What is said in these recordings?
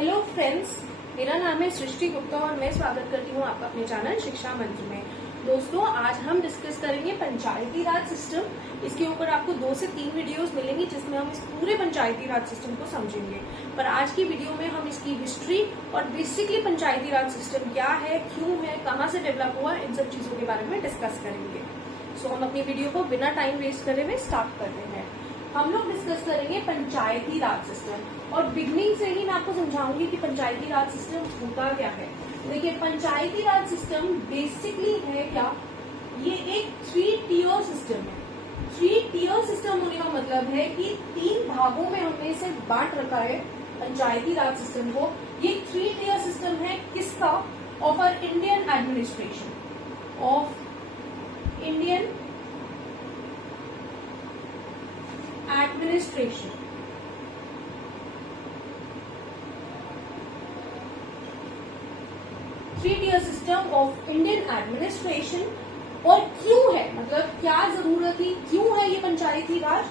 Hello friends, मेरा नाम है सृष्टि गुप्ता और मैं स्वागत करती हूँ आपका अपने चैनल शिक्षा मंत्र में। दोस्तों, आज हम डिस्कस करेंगे पंचायती राज सिस्टम। इसके ऊपर आपको 2 से 3 वीडियोस मिलेंगी जिसमें हम इस पूरे पंचायती राज सिस्टम को समझेंगे। पर आज की वीडियो में हम इसकी हिस्ट्री और बेसिकली पंचायती राज सिस्टम क्या है, क्यों है, कहाँ से डेवलप हुआ, इन सब चीजों के बारे में डिस्कस करेंगे। सो हम अपनी वीडियो को बिना टाइम वेस्ट करे हुए स्टार्ट करते हैं। हम लोग डिस्कस करेंगे पंचायती राज सिस्टम और बिगनिंग से ही मैं आपको समझाऊंगी कि पंचायती राज सिस्टम होता क्या है। देखिए, पंचायती राज सिस्टम बेसिकली है क्या, ये एक 3 टियर सिस्टम है। 3 टियर सिस्टम होने का मतलब है कि 3 भागों में हमने इसे बांट रखा है पंचायती राज सिस्टम को। ये 3 टियर सिस्टम है किसका? Of our Indian administration, of Indian administration. Three tier system of Indian administration. और क्यों है, मतलब क्या जरूरत थी, क्यों है ये Panchayati Raj?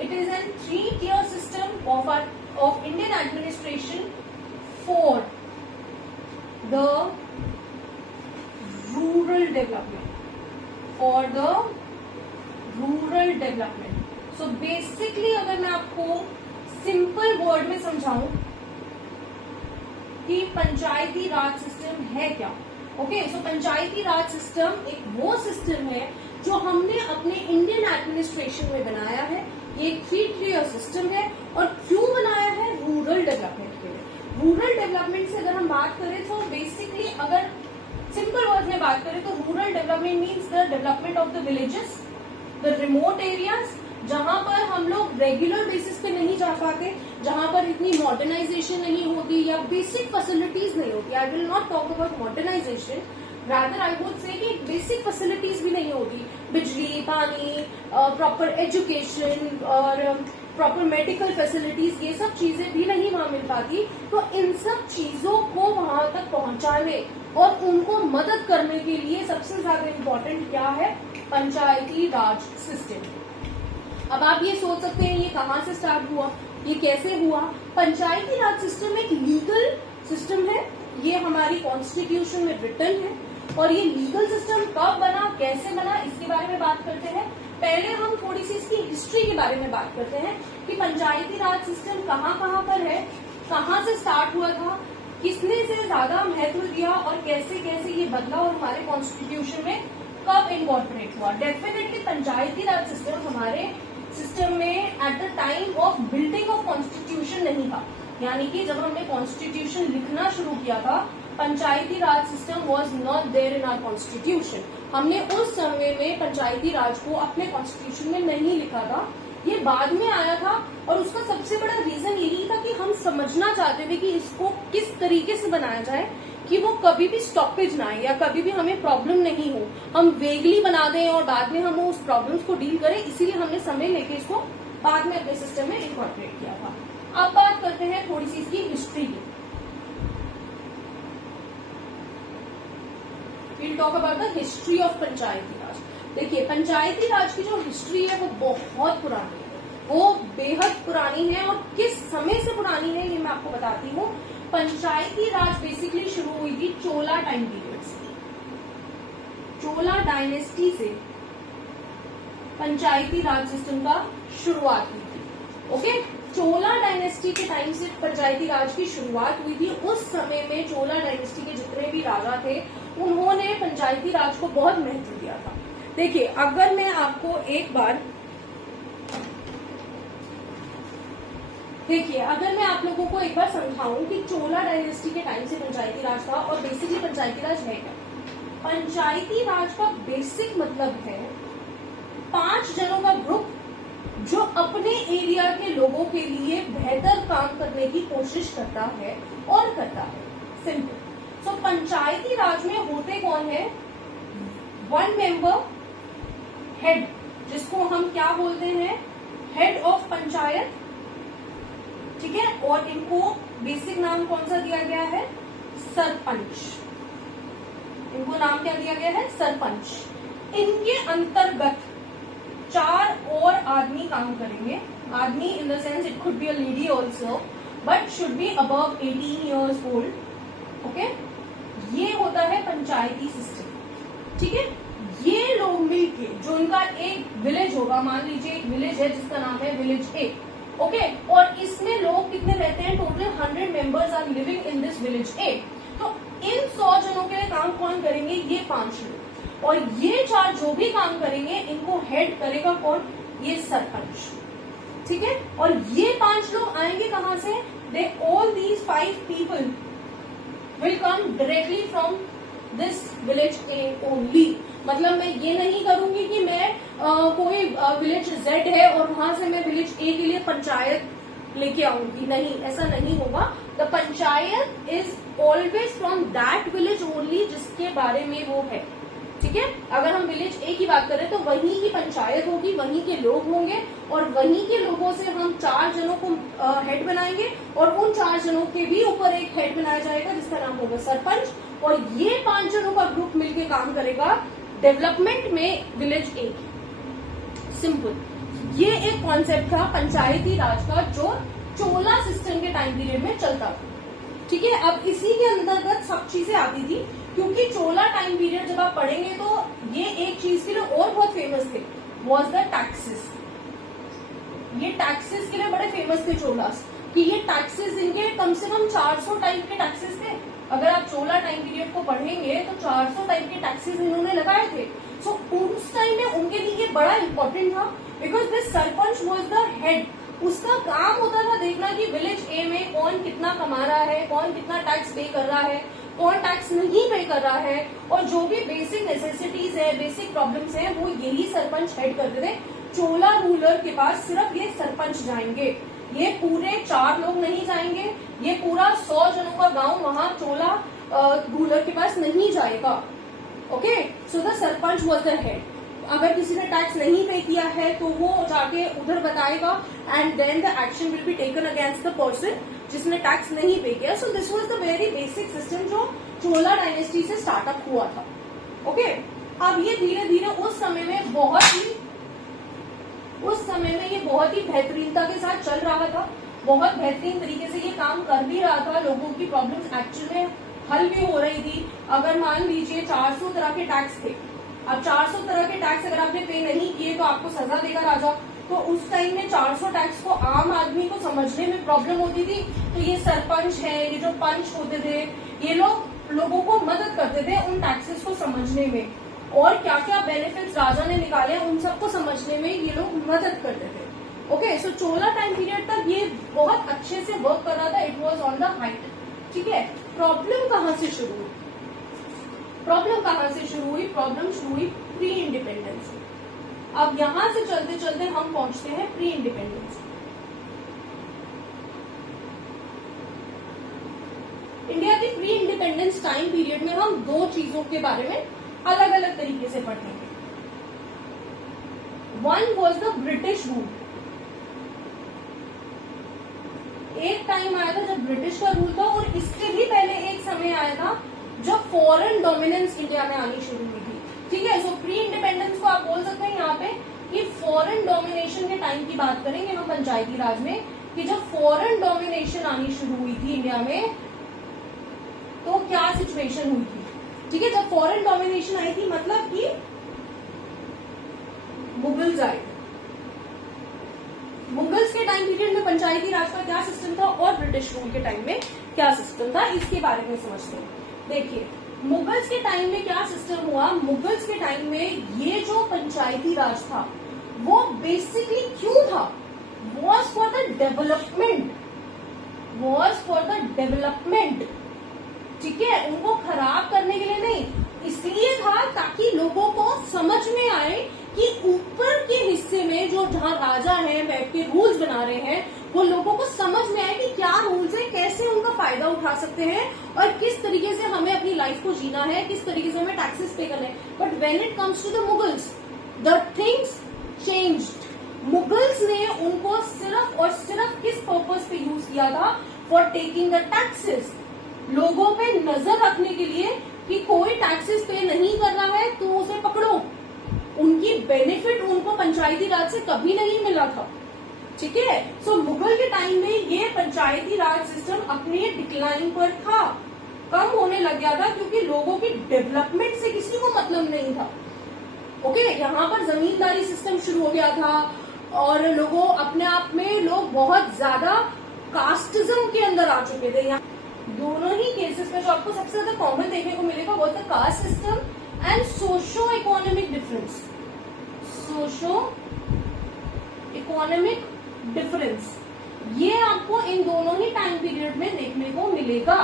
It is an 3 tier system of Indian administration for the rural development, for the rural development. So basically अगर मैं आपको सिंपल वर्ड में समझाऊं कि पंचायती राज सिस्टम है क्या, ओके। सो पंचायती राज सिस्टम एक वो सिस्टम है जो हमने अपने इंडियन एडमिनिस्ट्रेशन में बनाया है। ये 3 टियर सिस्टम है और क्यों बनाया है? रूरल डेवलपमेंट के लिए। रूरल डेवलपमेंट से अगर हम बात करें तो बेसिकली अगर सिंपल वर्ड में बात करें तो rural development means the development of the villages, the remote areas, जहां पर हम लोग रेगुलर बेसिस पे नहीं जा पाते, जहां पर इतनी मॉडर्नाइजेशन नहीं होती या बेसिक फैसिलिटीज नहीं होती। I will not talk about modernisation, rather I would say कि बेसिक फैसिलिटीज भी नहीं होती। बिजली, पानी, प्रॉपर एजुकेशन और प्रॉपर मेडिकल फैसिलिटीज, ये सब चीजें भी नहीं वहां मिल पाती। तो इन सब चीजों को वहां तक पहुंचाने और उनको मदद करने के लिए सबसे ज्यादा इम्पोर्टेंट क्या है? पंचायती राज सिस्टम। अब आप ये सोच सकते हैं ये कहाँ से स्टार्ट हुआ, ये कैसे हुआ? पंचायती राज सिस्टम एक लीगल सिस्टम है, ये हमारी कॉन्स्टिट्यूशन में रिटन है। और ये लीगल सिस्टम कब बना, कैसे बना, इसके बारे में बात करते हैं। पहले हम थोड़ी सी इसकी हिस्ट्री के बारे में बात करते हैं कि पंचायती राज सिस्टम कहाँ कहाँ पर है, कहाँ से स्टार्ट हुआ था, किसने इसे ज्यादा महत्व दिया और कैसे कैसे ये बदला और हमारे कॉन्स्टिट्यूशन में कब इनकॉर्पोरेट हुआ। डेफिनेटली पंचायती राज सिस्टम हमारे सिस्टम में at the time of building of constitution नहीं था, यानी कि जब हमने कॉन्स्टिट्यूशन लिखना शुरू किया था, Panchayati Raj system was not there in our constitution. हमने उस समय में पंचायती राज को अपने कॉन्स्टिट्यूशन में नहीं लिखा था, ये बाद में आया था। और उसका सबसे बड़ा रीजन यही था कि हम समझना चाहते थे कि इसको किस तरीके से बनाया जाए कि वो कभी भी स्टॉपेज ना आए या कभी भी हमें प्रॉब्लम नहीं हो, हम वेगली बना दें और बाद में हम उस प्रॉब्लम्स को डील करें। इसीलिए हमने समय लेके इसको बाद में अपने सिस्टम में इनकॉर्पोरेट किया था। अब बात करते हैं थोड़ी सी इसकी हिस्ट्री की। Will talk about the history of Panchayati Raj. देखिए, पंचायती राज की जो हिस्ट्री है वो बहुत पुरानी है, वो बेहद पुरानी है। और किस समय से पुरानी है ये मैं आपको बताती हूँ। पंचायती राज बेसिकली शुरू हुई थी चोला टाइम पीरियड से। चोला डायनेस्टी से पंचायती राज सिस्टम का शुरुआत हुई थी, ओके। चोला डायनेस्टी के टाइम से पंचायती राज की शुरुआत हुई थी। उस समय में चोला डायनेस्टी के जितने भी राजा थे उन्होंने पंचायती राज को बहुत महत्व दिया था। देखिए, अगर मैं आपको अगर मैं आप लोगों को एक बार समझाऊं कि चोला डायनेस्टी के टाइम से पंचायती राज था और बेसिकली पंचायती राज है क्या। पंचायती राज का बेसिक मतलब है 5 जनों का ग्रुप जो अपने एरिया के लोगों के लिए बेहतर काम करने की कोशिश करता है और करता है, सिंपल। सो पंचायती राज में होते कौन है? 1 मेंबर हेड, जिसको हम क्या बोलते हैं? हेड ऑफ पंचायत, ठीक है। और इनको बेसिक नाम कौन सा दिया गया है? सरपंच। इनको नाम क्या दिया गया है? सरपंच। इनके अंतर्गत 4 और आदमी काम करेंगे। आदमी in the sense it could be a lady also. But should be above 18 years old. Okay, ये होता है पंचायती सिस्टम। ठीक है, ये लोग मिलके जो इनका एक विलेज होगा, मान लीजिए एक विलेज है जिसका नाम है विलेज ए। ओके, और इसमें लोग कितने रहते हैं, total 100 members are living in this village A. तो इन 100 जनों के लिए काम कौन करेंगे, ये 5 लोग, और ये 4 जो भी काम करेंगे इनको हेड करेगा कौन, ये सरपंच। ठीक है, और ये 5 लोग आएंगे कहां से, they all these 5 people will come directly from this village A only. मतलब मैं ये नहीं करूंगी कि मैं कोई विलेज जेड है और वहां से मैं विलेज ए के लिए पंचायत लेके आऊंगी, नहीं, ऐसा नहीं होगा। The panchayat is always from that village only जिसके बारे में वो है। ठीक है, अगर हम विलेज ए की बात करें तो वहीं की पंचायत होगी, वहीं के लोग होंगे, और वहीं के लोगों से हम 4 जनों को हेड बनाएंगे, और उन 4 जनों के भी ऊपर एक हेड बनाया जाएगा जिसका नाम होगा सरपंच, और ये 5 जनों का ग्रुप मिलकर काम करेगा डेवलपमेंट में विलेज ए। सिंपल, ये एक कॉन्सेप्ट था पंचायती राज का जो चोला सिस्टम के टाइम पीरियड में चलता था। ठीक है, अब इसी के अंतर्गत सब चीजें आती थी, क्योंकि चोला टाइम पीरियड जब आप पढ़ेंगे तो ये एक चीज के लिए और बहुत फेमस थे, वॉज द टैक्सेस। ये टैक्सेस के लिए बड़े फेमस थे चोलास, कि ये टैक्सेस इनके कम से कम 400 टाइप के टैक्सेस थे। अगर आप चोला टाइम पीरियड को पढ़ेंगे तो 400 टाइप के टैक्सेस इन्होंने लगाए थे। सो उस टाइम में उनके लिए ये बड़ा इंपॉर्टेंट था, because this sarpanch was the head. उसका काम होता था देखना कि विलेज ए में कौन कितना कमा रहा है, कौन कितना टैक्स पे कर रहा है, कौन टैक्स नहीं पे कर रहा है, और जो भी बेसिक नेसेसिटीज है, बेसिक प्रॉब्लम्स है, वो यही सरपंच हेड करते थे। चोला रूलर के पास सिर्फ ये सरपंच जाएंगे, ये पूरे 4 लोग नहीं जाएंगे, ये पूरा 100 जनों का गांव वहां चोला रूलर के पास नहीं जाएगा। Okay, so the sarpanch was the head. अगर किसी ने टैक्स नहीं पे किया है तो वो जाके उधर बताएगा, and then the action will be taken against the person जिसने टैक्स नहीं पे किया। So this was the very basic system जो चोला डायनेस्टी से स्टार्टअप हुआ था। ओके, अब ये धीरे धीरे उस समय में ये बहुत ही बेहतरीनता के साथ चल रहा था, बहुत बेहतरीन तरीके से ये काम कर भी रहा था, लोगों की प्रॉब्लम्स एक्चुअली में हल भी हो रही थी। अगर मान लीजिए 400 तरह के टैक्स थे, अब 400 तरह के टैक्स अगर आपने पे नहीं किए तो आपको सजा देगा राजा। तो उस टाइम में 400 टैक्स को आम आदमी को समझने में प्रॉब्लम होती थी, तो ये सरपंच है, ये जो पंच होते थे, ये लोग लोगों को मदद करते थे उन टैक्सेस को समझने में, और क्या क्या बेनिफिट्स राजा ने निकाले उन सबको समझने में ये लोग मदद करते थे। ओके, सो चोला टाइम पीरियड तक ये बहुत अच्छे से वर्क कर रहा था, it was on the height. ठीक है, प्रॉब्लम कहाँ से शुरू हुई, प्रॉब्लम शुरू हुई प्री इंडिपेंडेंस। अब यहां से चलते चलते हम पहुंचते हैं प्री इंडिपेंडेंस। इंडिया की प्री इंडिपेंडेंस टाइम पीरियड में हम 2 चीजों के बारे में अलग अलग तरीके से पढ़ेंगे। One was the British rule. एक टाइम आया था जब ब्रिटिश का रूल था, और इससे भी पहले एक समय आया था जब फॉरेन डोमिनेंस इंडिया में आनी शुरू हुई थी। ठीक है, सो प्री इंडिपेंडेंस को आप बोल सकते हैं यहाँ पे कि फॉरेन डोमिनेशन के टाइम की बात करेंगे हम पंचायती राज में, कि जब फॉरेन डोमिनेशन आनी शुरू हुई थी इंडिया में तो क्या सिचुएशन हुई थी। ठीक है, जब फॉरेन डोमिनेशन आई थी मतलब कि मुगल्स आए। मुगल्स के टाइम पीरियड में पंचायती राज का क्या सिस्टम था और ब्रिटिश रूल के टाइम में क्या सिस्टम था, इसके बारे में समझते हैं। देखिए, मुगल्स के टाइम में क्या सिस्टम हुआ। मुगल्स के टाइम में ये जो पंचायती राज था वो बेसिकली क्यों था, वॉज फॉर द डेवलपमेंट। ठीक है, उनको खराब करने के लिए नहीं, इसलिए था ताकि लोगों को समझ में आए कि ऊपर के हिस्से में जो जहाँ राजा है बैठ के रूल्स बना रहे हैं, वो लोगों को समझ में आए कि क्या रूल्स है, कैसे उनका फायदा उठा सकते हैं, और किस तरीके से हमें अपनी लाइफ को जीना है, किस तरीके से हमें टैक्सेस पे करना है। But when it comes to the Mughals, the things changed. Mughals ने उनको सिर्फ और सिर्फ किस पर्पस पे यूज किया था, फॉर टेकिंग द टैक्सेस। लोगों पे नजर रखने के लिए कि कोई टैक्सेस पे नहीं कर रहा है तो उसे पकड़ो। उनकी बेनिफिट उनको पंचायती राज से कभी नहीं मिला था। ठीक है। सो मुगल के टाइम में ये पंचायती राज सिस्टम अपने डिक्लाइन पर था, कम होने लग गया था, क्योंकि लोगों की डेवलपमेंट से किसी को मतलब नहीं था। ओके, यहाँ पर जमींदारी सिस्टम शुरू हो गया था और लोगों अपने आप में लोग बहुत ज्यादा कास्टिज्म के अंदर आ चुके थे। यहाँ दोनों ही केसेस में जो आपको सबसे ज्यादा कॉमन देखने को मिलेगा वो था caste system and socio economic difference. Socio economic difference ये आपको इन दोनों ही टाइम पीरियड में देखने को मिलेगा,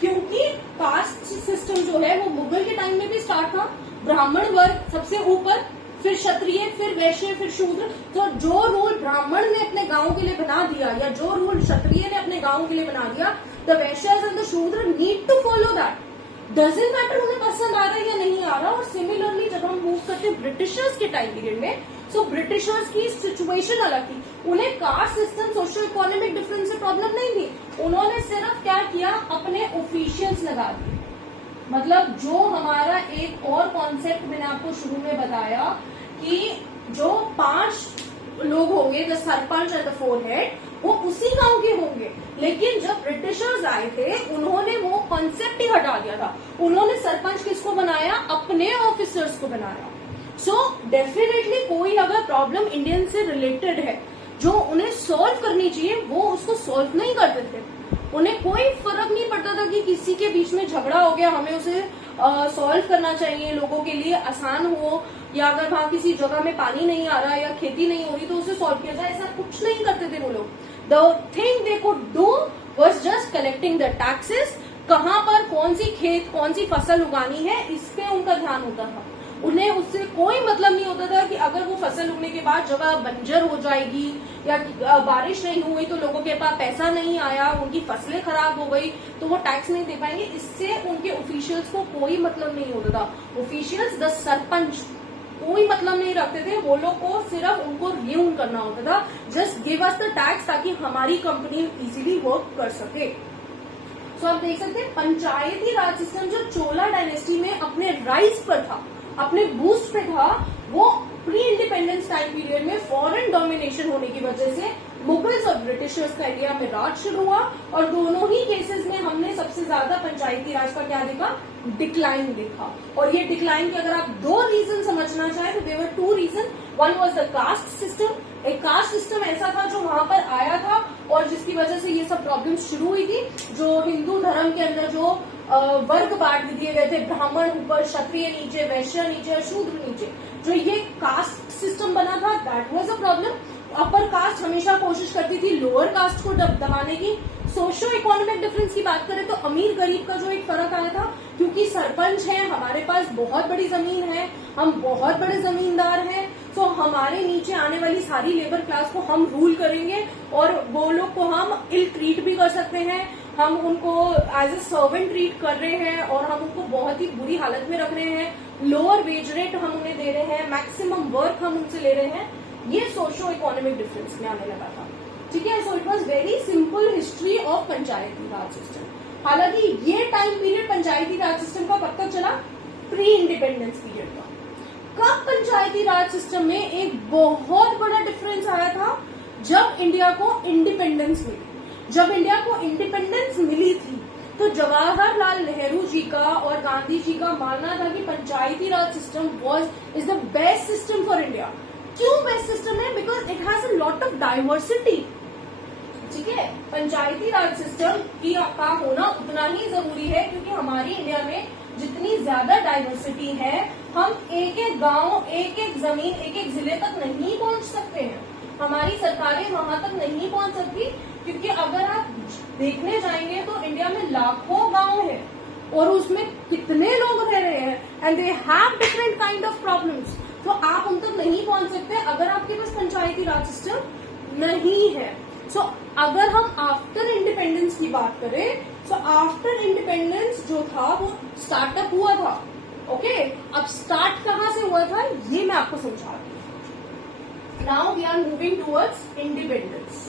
क्योंकि कास्ट सिस्टम जो है वो मुगल के टाइम में भी स्टार्ट था। ब्राह्मण वर्ग सबसे ऊपर, फिर क्षत्रिय, फिर वैश्य, फिर शूद्र। तो जो रूल ब्राह्मण ने अपने गांव के लिए बना दिया या जो रूल क्षत्रिय ने अपने गांव के लिए बना दिया, the Vaishyas and the Shudra need to follow that. Doesn't matter उन्हें पसंद आ रहा है या नहीं आ रहा। और सिमिलरली जब हम मूव करते हैं ब्रिटिशर्स के टाइम पीरियड में, सो ब्रिटिशर्स की सिचुएशन अलग थी। उन्हें caste system, socio economic difference से प्रॉब्लम नहीं थी। उन्होंने सिर्फ क्या किया, अपने ऑफिशियल्स लगा दिए। मतलब जो हमारा एक और कॉन्सेप्ट मैंने आपको शुरू में बताया कि जो 5 लोग होंगे, the sarpanch and the 4 head, वो उसी गांव के होंगे। लेकिन जब ब्रिटिशर्स आए थे उन्होंने वो कॉन्सेप्ट ही हटा दिया था। उन्होंने सरपंच किसको बनाया, अपने ऑफिसर्स को बनाया। सो डेफिनेटली कोई अगर प्रॉब्लम इंडियन से रिलेटेड है जो उन्हें सॉल्व करनी चाहिए, वो उसको सॉल्व नहीं करते थे। उन्हें कोई फर्क नहीं पड़ता था कि किसी के बीच में झगड़ा हो गया, हमें उसे सॉल्व करना चाहिए, लोगों के लिए आसान हो, या अगर वहां किसी जगह में पानी नहीं आ रहा या खेती नहीं हो रही तो उसे सॉल्व किया जाए। ऐसा कुछ नहीं करते थे वो लोग। The thing they could do was just collecting the taxes. कहाँ पर कौन सी खेत, कौन सी फसल उगानी है, इस पे उनका ध्यान होता था। उन्हें उससे कोई मतलब नहीं होता था कि अगर वो फसल उगने के बाद जगह बंजर हो जाएगी या बारिश नहीं हुई तो लोगों के पास पैसा नहीं आया, उनकी फसलें खराब हो गई तो वो टैक्स नहीं दे पाएंगे। इससे उनके ऑफिशियल्स को कोई मतलब नहीं होता था। ऑफिशियल्स, द सरपंच, कोई मतलब नहीं रखते थे। वो लोग को सिर्फ उनको रियून करना होता था, just give us the tax, ताकि हमारी कंपनी इजीली वर्क कर सके। सो आप देख सकते हैं पंचायती राज सिस्टम जो चोला डायनेस्टी में अपने राइज पर था, अपने बूस्ट पे था, वो प्री इंडिपेंडेंस टाइम पीरियड में फॉरेन डोमिनेशन होने की वजह से मुगल्स और ब्रिटिशर्स का इंडिया में राज शुरू हुआ। और दोनों ही केसेस में हमने सबसे ज्यादा पंचायती राज का क्या देखा, डिक्लाइन देखा। और ये डिक्लाइन के अगर आप 2 रीजन समझना चाहें तो there were 2 reason. One was the caste system. एक कास्ट सिस्टम ऐसा था जो वहां पर आया था और जिसकी वजह से ये सब प्रॉब्लम्स शुरू हुई थी। जो हिंदू धर्म के अंदर जो वर्ग बांट दिए गए थे, ब्राह्मण ऊपर, क्षत्रिय नीचे, वैश्य नीचे और शूद्र नीचे, जो ये कास्ट सिस्टम बना था, that was a problem. Upper caste हमेशा कोशिश करती थी लोअर कास्ट को दबाने की। सोशो इकोनॉमिक डिफरेंस की बात करें तो अमीर गरीब का जो एक फर्क आया था, क्योंकि सरपंच है, हमारे पास बहुत बड़ी जमीन है, हम बहुत बड़े जमींदार हैं, तो हमारे नीचे आने वाली सारी लेबर क्लास को हम रूल करेंगे और वो लोग को हम इल ट्रीट भी कर सकते हैं। हम उनको एज ए सर्वेंट ट्रीट कर रहे हैं और हम उनको बहुत ही बुरी हालत में रख रहे हैं। लोअर वेज रेट हम उन्हें दे रहे हैं, मैक्सिमम वर्क हम उनसे ले रहे हैं। ये सोशो इकोनॉमिक डिफरेंस में आने लगा था। ठीक है। So it was very simple history of Panchayati Raj system. हालांकि ये टाइम पीरियड पंचायती राज सिस्टम का कब तक चला, प्री इंडिपेंडेंस पीरियड का। कब पंचायती राज सिस्टम में एक बहुत बड़ा डिफरेंस आया था, जब इंडिया को इंडिपेंडेंस मिली। जब इंडिया को इंडिपेंडेंस मिली थी तो जवाहरलाल नेहरू जी का और गांधी जी का मानना था कि Panchayati Raj system is the best system for India. क्यों बेस्ट सिस्टम है? Because it has a lot of diversity. ठीक है। पंचायती राज सिस्टम का होना उतना ही जरूरी है क्योंकि हमारी इंडिया में जितनी ज्यादा डाइवर्सिटी है, हम एक एक गांव, एक एक जमीन, एक एक जिले तक नहीं पहुंच सकते हैं। हमारी सरकारें वहां तक नहीं पहुंच सकती, क्योंकि अगर आप देखने जाएंगे तो इंडिया में लाखों गांव है और उसमें कितने लोग रह रहे हैं and they have different kind of problems. तो आप उन तक नहीं पहुंच सकते अगर आपके पास पंचायती राज सिस्टम नहीं है। सो अगर हम आफ्टर इंडिपेंडेंस की बात करें, सो आफ्टर इंडिपेंडेंस जो था वो स्टार्टअप हुआ था। ओके। अब स्टार्ट कहां से हुआ था ये मैं आपको समझा रही हूं। Now we are moving towards independence.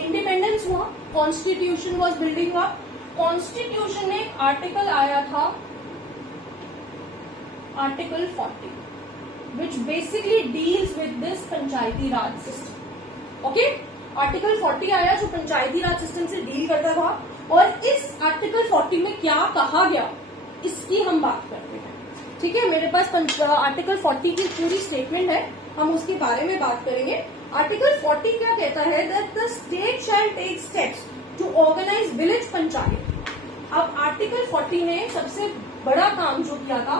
Independence हुआ, constitution was building up. Constitution में एक आर्टिकल आया था, article 40। which basically deals with this Panchayati Raj system. Okay, article 40 आया जो पंचायती राज सिस्टम से डील करता था, और इस आर्टिकल 40 में क्या कहा गया इसकी हम बात करते हैं। ठीक है, मेरे पास आर्टिकल 40 की पूरी स्टेटमेंट है, हम उसके बारे में बात करेंगे। आर्टिकल 40 क्या कहता है, that the state shall take steps to organise village panchayat. अब आर्टिकल 40 ने सबसे बड़ा काम जो किया था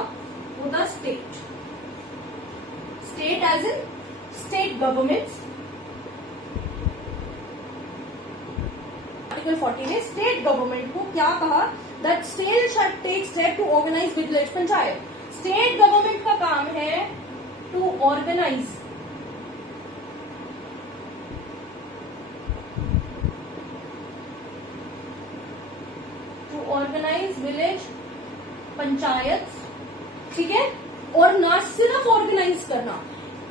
वो था state as in state governments. Article 40 ने स्टेट गवर्नमेंट को क्या कहा, that state shall take step to organise village panchayat. State government का काम है टू ऑर्गेनाइज विलेज पंचायत। ठीक है, और ना सिर्फ ऑर्गेनाइज करना,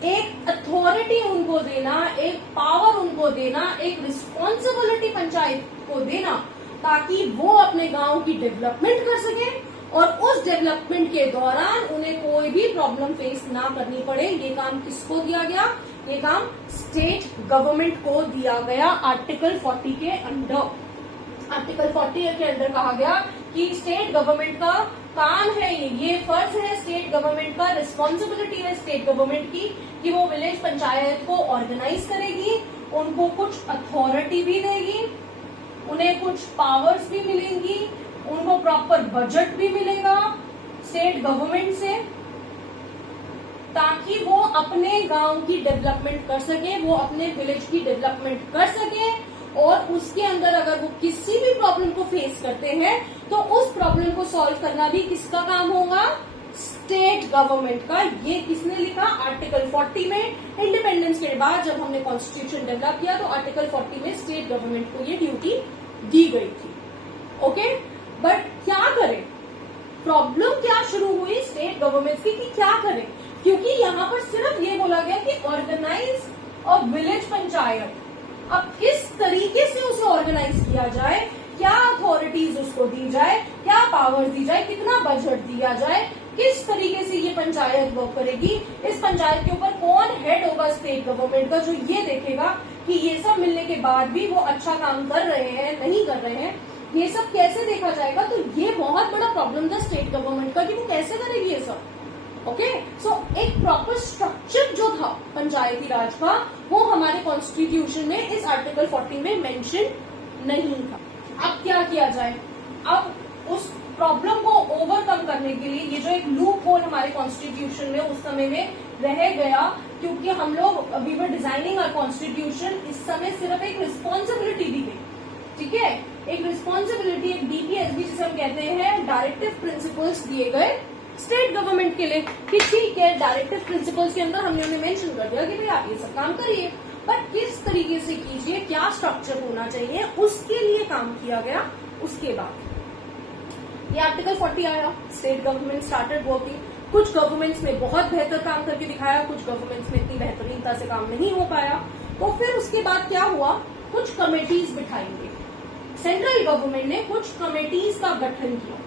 एक अथॉरिटी उनको देना, एक पावर उनको देना, एक रिस्पॉन्सिबिलिटी पंचायत को देना, ताकि वो अपने गांव की डेवलपमेंट कर सके और उस डेवलपमेंट के दौरान उन्हें कोई भी प्रॉब्लम फेस ना करनी पड़े। ये काम किसको दिया गया, ये काम स्टेट गवर्नमेंट को दिया गया आर्टिकल 40 के अंडर। आर्टिकल 40 के अंदर कहा गया कि स्टेट गवर्नमेंट का काम है, ये फर्ज है स्टेट गवर्नमेंट का, रिस्पॉन्सिबिलिटी है स्टेट गवर्नमेंट की कि वो विलेज पंचायत को ऑर्गेनाइज करेगी, उनको कुछ अथॉरिटी भी देगी, उन्हें कुछ पावर्स भी मिलेंगी, उनको प्रॉपर बजट भी मिलेगा स्टेट गवर्नमेंट से, ताकि वो अपने गांव की डेवलपमेंट कर सके, वो अपने विलेज की डेवलपमेंट कर सके। और उसके अंदर अगर वो किसी भी प्रॉब्लम को फेस करते हैं तो उस प्रॉब्लम को सॉल्व करना भी किसका काम होगा, स्टेट गवर्नमेंट का। ये किसने लिखा, आर्टिकल 40 में। इंडिपेंडेंस के बाद जब हमने कॉन्स्टिट्यूशन डेवलप किया तो आर्टिकल 40 में स्टेट गवर्नमेंट को ये ड्यूटी दी गई थी। ओके, बट क्या करें, प्रॉब्लम क्या शुरू हुई स्टेट गवर्नमेंट की कि क्या करें, क्योंकि यहाँ पर सिर्फ ये बोला गया कि ऑर्गेनाइज अ विलेज पंचायत। अब किस तरीके से उसे ऑर्गेनाइज किया जाए, क्या अथॉरिटीज उसको दी जाए, क्या पावर दी जाए, कितना बजट दिया जाए, किस तरीके से ये पंचायत वर्क करेगी, इस पंचायत के ऊपर कौन हेड होगा स्टेट गवर्नमेंट का, जो ये देखेगा कि ये सब मिलने के बाद भी वो अच्छा काम कर रहे हैं नहीं कर रहे हैं, ये सब कैसे देखा जाएगा। तो ये बहुत बड़ा प्रॉब्लम था स्टेट गवर्नमेंट का कि वो कैसे करेगी ये सब। ओके, सो एक प्रॉपर स्ट्रक्चर जो था पंचायती राज का वो हमारे कॉन्स्टिट्यूशन में इस आर्टिकल 40 में मेंशन नहीं था। अब क्या किया जाए, अब उस प्रॉब्लम को ओवरकम करने के लिए ये जो एक लूप होल हमारे कॉन्स्टिट्यूशन में उस समय में रह गया, क्योंकि हम लोग we were designing our constitution, इस समय सिर्फ एक रिस्पॉन्सिबिलिटी दी गई। ठीक है, एक रिस्पॉन्सिबिलिटी, एक डीपीएसबी जिसे हम कहते हैं, डायरेक्टिव प्रिंसिपल्स दिए गए स्टेट गवर्नमेंट के लिए कि ठीक है, डायरेक्टिव प्रिंसिपल्स के अंदर हमने उन्हें मेंशन कर दिया कि भाई आप ये सब काम करिए, पर किस तरीके से कीजिए, क्या स्ट्रक्चर होना चाहिए, उसके लिए काम किया गया। उसके बाद ये आर्टिकल 40 आया, स्टेट गवर्नमेंट स्टार्टेड वर्किंग। कुछ गवर्नमेंट्स ने बहुत बेहतर काम करके दिखाया, कुछ गवर्नमेंट्स में इतनी बेहतरीनता से काम नहीं हो पाया। तो फिर उसके बाद क्या हुआ, कुछ कमेटीज बिठाएंगे, सेंट्रल गवर्नमेंट ने कुछ कमेटीज का गठन किया।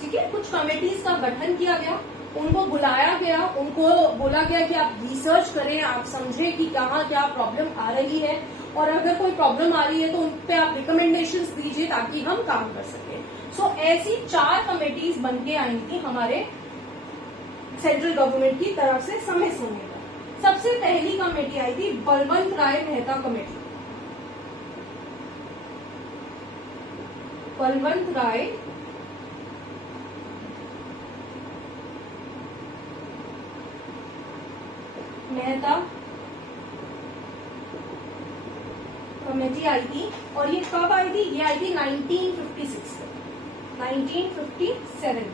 ठीक है, कुछ कमेटीज का गठन किया गया, उनको बुलाया गया, उनको बोला गया कि आप रिसर्च करें, आप समझें कि कहाँ क्या प्रॉब्लम आ रही है, और अगर कोई प्रॉब्लम आ रही है तो उन पे आप रिकमेंडेशंस दीजिए ताकि हम काम कर सकें। सो ऐसी 4 कमेटीज बन के आई थी हमारे सेंट्रल गवर्नमेंट की तरफ से समय समय पर। सबसे पहली कमेटी आई थी बलवंत राय मेहता कमेटी। बलवंत राय मेहता कमेटी आई थी, और ये कब आई थी, ये आई थी 1956 1957।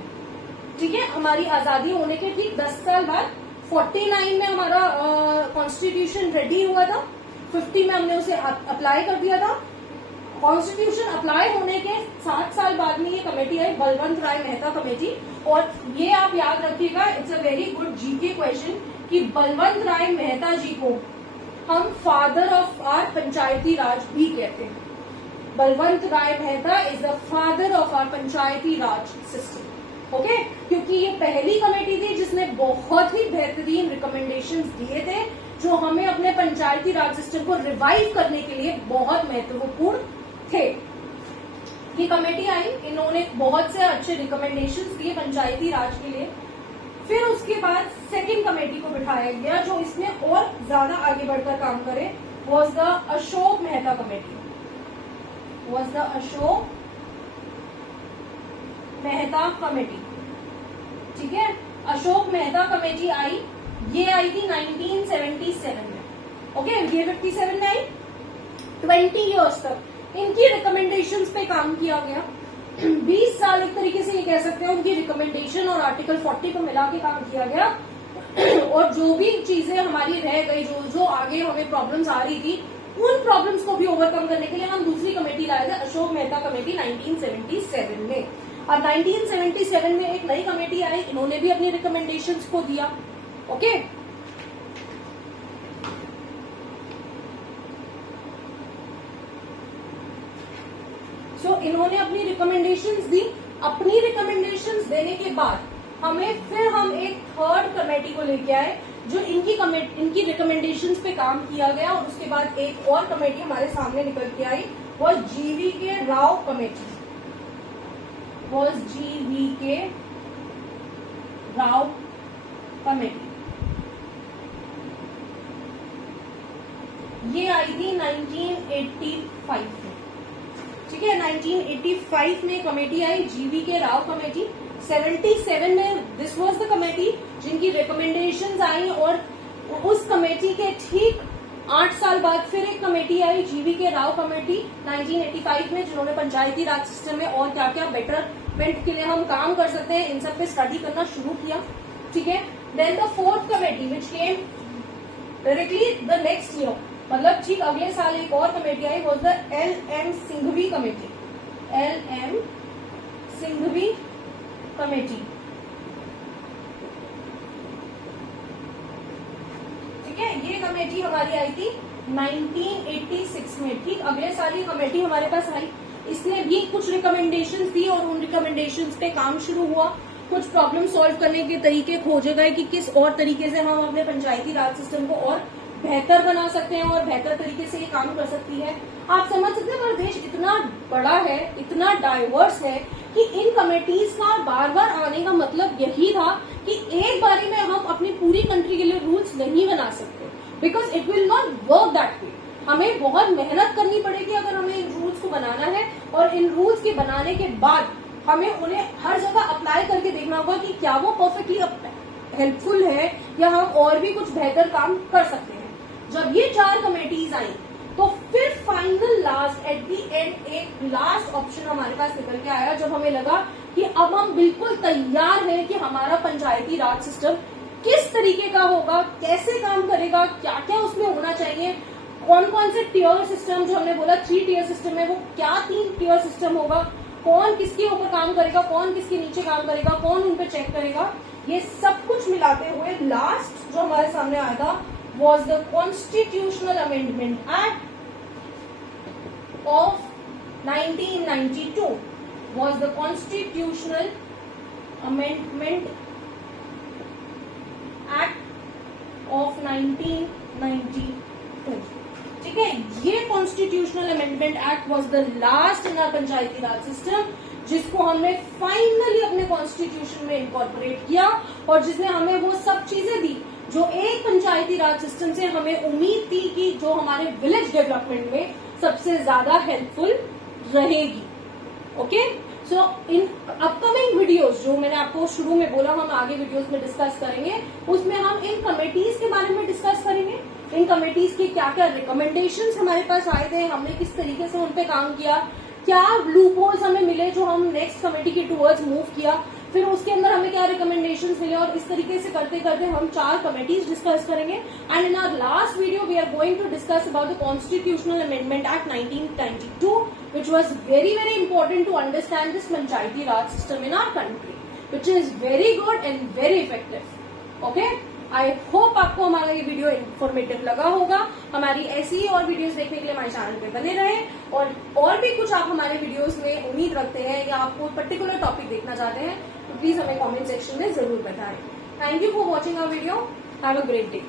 ठीक है, हमारी आजादी होने के ठीक 10 साल बाद 49 में हमारा कॉन्स्टिट्यूशन रेडी हुआ था, 50 में हमने उसे अप्लाई कर दिया था। कॉन्स्टिट्यूशन अप्लाई होने के 7 साल बाद में ये कमेटी आई, बलवंत राय मेहता कमेटी। और ये आप याद रखिएगा, it's a very good GK question कि बलवंत राय मेहता जी को हम father of our Panchayati Raj भी कहते हैं। Balwant Rai Mehta is the father of our Panchayati Raj system. Okay, क्योंकि ये पहली कमेटी थी जिसने बहुत ही बेहतरीन रिकमेंडेशंस दिए थे जो हमें अपने पंचायती राज सिस्टम को रिवाइव करने के लिए बहुत महत्वपूर्ण थे। ये कमेटी आई, इन्होंने बहुत से अच्छे रिकमेंडेशंस दिए पंचायती राज के लिए। फिर उसके बाद सेकंड कमेटी को बिठाया गया जो इसमें और ज्यादा आगे बढ़कर काम करे, was the Ashok Mehta committee. Was the Ashok Mehta committee, ठीक है। अशोक मेहता कमेटी आई, ये आई थी 1977 में। ओके, ये 57 में आई। 20 इयर्स तक इनकी रिकमेंडेशंस पे काम किया गया। 20 साल एक तरीके से ये कह सकते हैं उनकी रिकमेंडेशन और आर्टिकल 40 को मिला के काम किया गया। और जो भी चीजें हमारी रह गई, जो आगे हमें प्रॉब्लम्स आ रही थी, उन प्रॉब्लम्स को भी ओवरकम करने के लिए हम दूसरी कमेटी लाए थे, अशोक मेहता कमेटी 1977 में। अब 1977 में एक नई कमेटी आई, इन्होंने भी अपनी रिकमेंडेशंस को दिया। ओके, सो इन्होंने अपनी रिकमेंडेशंस दी। अपनी रिकमेंडेशंस देने के बाद हम एक थर्ड कमेटी को लेके आए जो इनकी रिकमेंडेशंस पे काम किया गया। और उसके बाद एक और कमेटी हमारे सामने निकल के आई, वो GVK Rao committee. Was GVK Rao committee, ये आई थी 1985 में, ठीक है। 1985 में कमेटी आई GVK राव कमेटी। 77 में दिस वाज द कमेटी जिनकी रिकमेंडेशंस आई। और उस कमेटी के ठीक 8 साल बाद फिर एक कमेटी आई GVK राव कमेटी 1985 में, जिन्होंने पंचायती राज सिस्टम में और क्या क्या बेटरमेंट के लिए हम काम कर सकते हैं इन सब पे स्टडी करना शुरू किया, ठीक है। Then the fourth committee which came directly the next year, मतलब ठीक अगले साल एक और कमेटी आई, was the LM Singhvi committee. LM Singhvi committee, ठीक है। ये कमेटी हमारी आई थी 1986 में, ठीक अगले साल ये कमेटी हमारे पास आई। इसने भी कुछ रिकमेंडेशंस दी और उन रिकमेंडेशंस पे काम शुरू हुआ। कुछ प्रॉब्लम सॉल्व करने के तरीके खोजे गए कि किस और तरीके से हम अपने पंचायती राज सिस्टम को और बेहतर बना सकते हैं और बेहतर तरीके से ये काम कर सकती है। आप समझ सकते हैं हमारा देश इतना बड़ा है, इतना डाइवर्स है कि इन कमेटीज का बार बार आने का मतलब यही था कि एक बारी में हम अपनी पूरी कंट्री के लिए रूल्स नहीं बना सकते, because it will not work that way. हमें बहुत मेहनत करनी पड़ेगी अगर हमें इन रूल्स को बनाना है। और इन रूल्स के बनाने के बाद हमें उन्हें हर जगह अप्लाई करके देखना होगा कि क्या वो परफेक्टली हेल्पफुल है या हम और भी कुछ बेहतर काम कर सकते हैं। जब ये 4 कमेटीज आई तो फिर final last at the and एक लास्ट ऑप्शन हमारे पास निकल के आया, जब हमें लगा कि अब हम बिल्कुल तैयार हैं कि हमारा पंचायती राज सिस्टम किस तरीके का होगा, कैसे काम करेगा, क्या क्या उसमें होना चाहिए, कौन कौन से टियर सिस्टम, जो हमने बोला 3 टियर सिस्टम है, वो क्या 3 टियर सिस्टम होगा, कौन किसके ऊपर काम करेगा, कौन किसके नीचे काम करेगा, कौन उन पे चेक करेगा, ये सब कुछ मिलाते हुए लास्ट जो हमारे सामने आया था was the Constitutional Amendment Act of 1992, was the Constitutional Amendment Act of 1992, ठीक है। ये Constitutional Amendment Act was the last in our Panchayati Raj system, जिसको हमने फाइनली अपने कॉन्स्टिट्यूशन में इनकॉर्पोरेट किया और जिसने हमें वो सब चीजें दी जो एक पंचायती राज सिस्टम से हमें उम्मीद थी कि जो हमारे विलेज डेवलपमेंट में सबसे ज्यादा हेल्पफुल रहेगी। Okay, so in upcoming videos जो मैंने आपको शुरू में बोला हम आगे वीडियोस में डिस्कस करेंगे, उसमें हम इन कमेटीज के बारे में डिस्कस करेंगे। इन कमेटीज के क्या क्या रिकमेंडेशंस हमारे पास आए थे, हमने किस तरीके से उन पे काम किया, क्या लूप होल्स हमें मिले जो हम नेक्स्ट कमेटी के टूवर्ड्स मूव किया, फिर उसके अंदर हमें क्या रिकमेंडेशंस मिले, और इस तरीके से करते करते हम 4 कमेटीज डिस्कस करेंगे। And in our last video we are going to discuss about the constitutional amendment act 1992 which was very very important to understand this panchayati raj system in our country, which is very good and very effective. Okay, I hope आपको हमारा ये video informative लगा होगा। हमारी ऐसी ही और videos देखने के लिए हमारे चैनल पे बने रहें और भी कुछ आप हमारे वीडियोस में उम्मीद रखते हैं या आपको पर्टिकुलर टॉपिक देखना चाहते हैं तो प्लीज हमें कमेंट सेक्शन में जरूर बताएं। Thank you for watching our video. Have a great day.